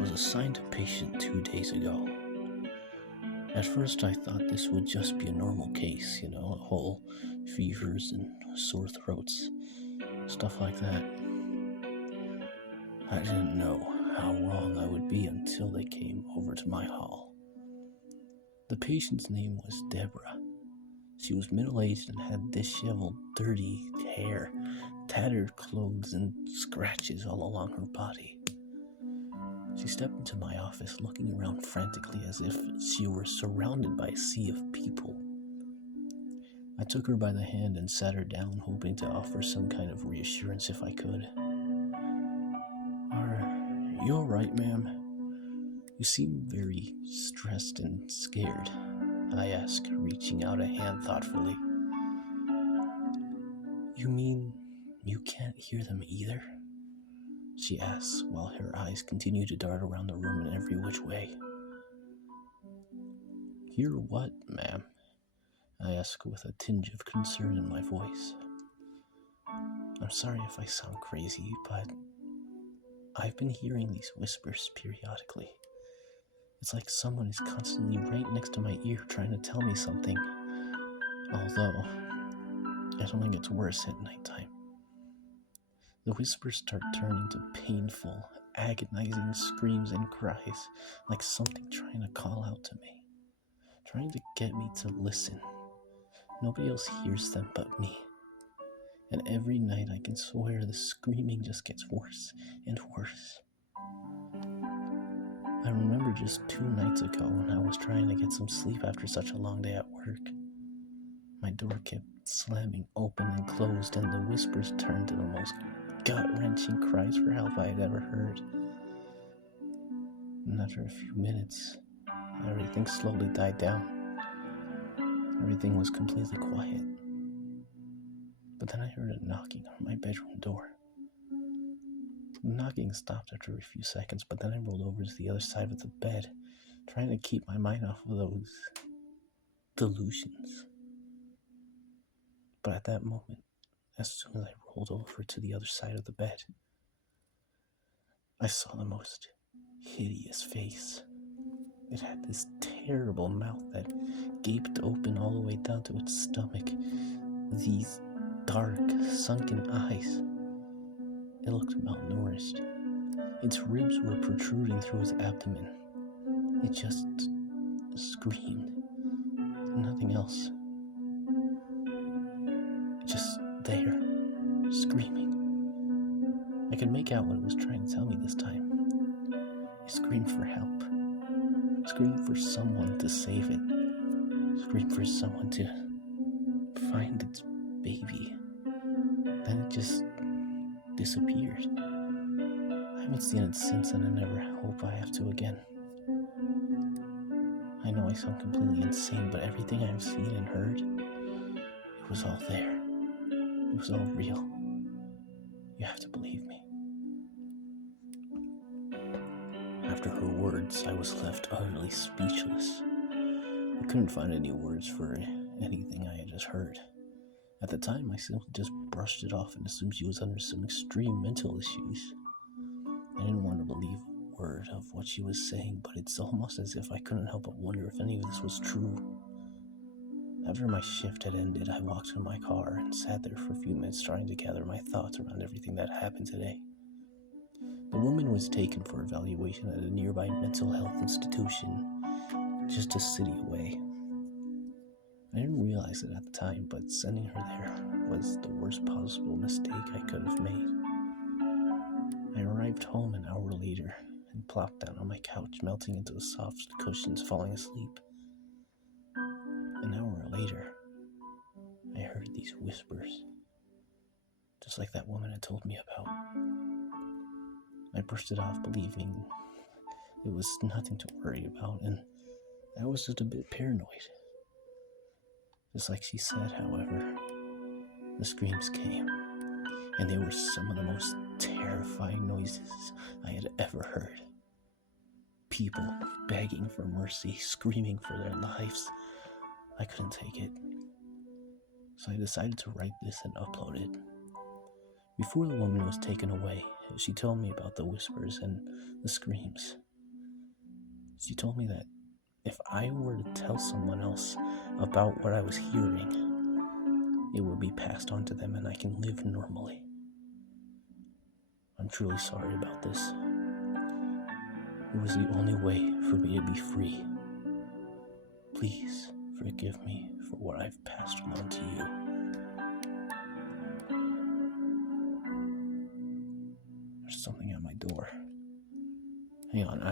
was assigned a patient 2 days ago. At first, I thought this would just be a normal case, a whole fevers and sore throats, stuff like that. I didn't know how wrong I would be until they came over to my hall. The patient's name was Deborah. She was middle-aged and had disheveled, dirty hair, tattered clothes, and scratches all along her body. She stepped into my office looking around frantically as if she were surrounded by a sea of people. I took her by the hand and sat her down, hoping to offer some kind of reassurance if I could. "Are you alright, ma'am? You seem very stressed and scared," I asked, reaching out a hand thoughtfully. "You mean you can't hear them either?" she asked, while her eyes continued to dart around the room in every which way. "Hear what, ma'am?" I asked with a tinge of concern in my voice. "I'm sorry if I sound crazy, but I've been hearing these whispers periodically. It's like someone is constantly right next to my ear trying to tell me something, although it only gets worse at nighttime. The whispers start turning to painful, agonizing screams and cries, like something trying to call out to me, trying to get me to listen. Nobody else hears them but me. And every night I can swear the screaming just gets worse and worse. I remember just 2 nights ago when I was trying to get some sleep after such a long day at work. My door kept slamming open and closed, and the whispers turned to the most gut-wrenching cries for help I had ever heard. And after a few minutes, everything slowly died down. Everything was completely quiet. But then I heard a knocking on my bedroom door. The knocking stopped after a few seconds, but then I rolled over to the other side of the bed, trying to keep my mind off of those delusions. But at that moment, as soon as I rolled over to the other side of the bed, I saw the most hideous face. It had this terrible mouth that gaped open all the way down to its stomach. These dark, sunken eyes. It looked malnourished. Its ribs were protruding through its abdomen. It just screamed. Nothing else. Just there, screaming. I could make out what it was trying to tell me this time. It screamed for help. Screamed for someone to save it. Screamed for someone to find its baby. Then it just disappeared. I haven't seen it since, and I never hope I have to again. I know I sound completely insane, but everything I've seen and heard, it was all there. It was all real. You have to believe me. After her words, I was left utterly speechless. I couldn't find any words for anything I had just heard. At the time, I simply just brushed it off and assumed she was under some extreme mental issues. I didn't want to believe a word of what she was saying, but it's almost as if I couldn't help but wonder if any of this was true. After my shift had ended, I walked to my car and sat there for a few minutes trying to gather my thoughts around everything that happened today. The woman was taken for evaluation at a nearby mental health institution, just a city away. I didn't realize it at the time, but sending her there was the worst possible mistake I could have made. I arrived home an hour later and plopped down on my couch, melting into the soft cushions, falling asleep. An hour later, I heard these whispers, just like that woman had told me about. I brushed it off, believing it was nothing to worry about, and I was just a bit paranoid. Just like she said, however, the screams came, and they were some of the most terrifying noises I had ever heard. People begging for mercy, screaming for their lives. I couldn't take it, so I decided to write this and upload it. Before the woman was taken away, she told me about the whispers and the screams. She told me that if I were to tell someone else about what I was hearing, it would be passed on to them and I can live normally. I'm truly sorry about this. It was the only way for me to be free. Please forgive me for what I've passed on to you. There's something at my door. Hang on,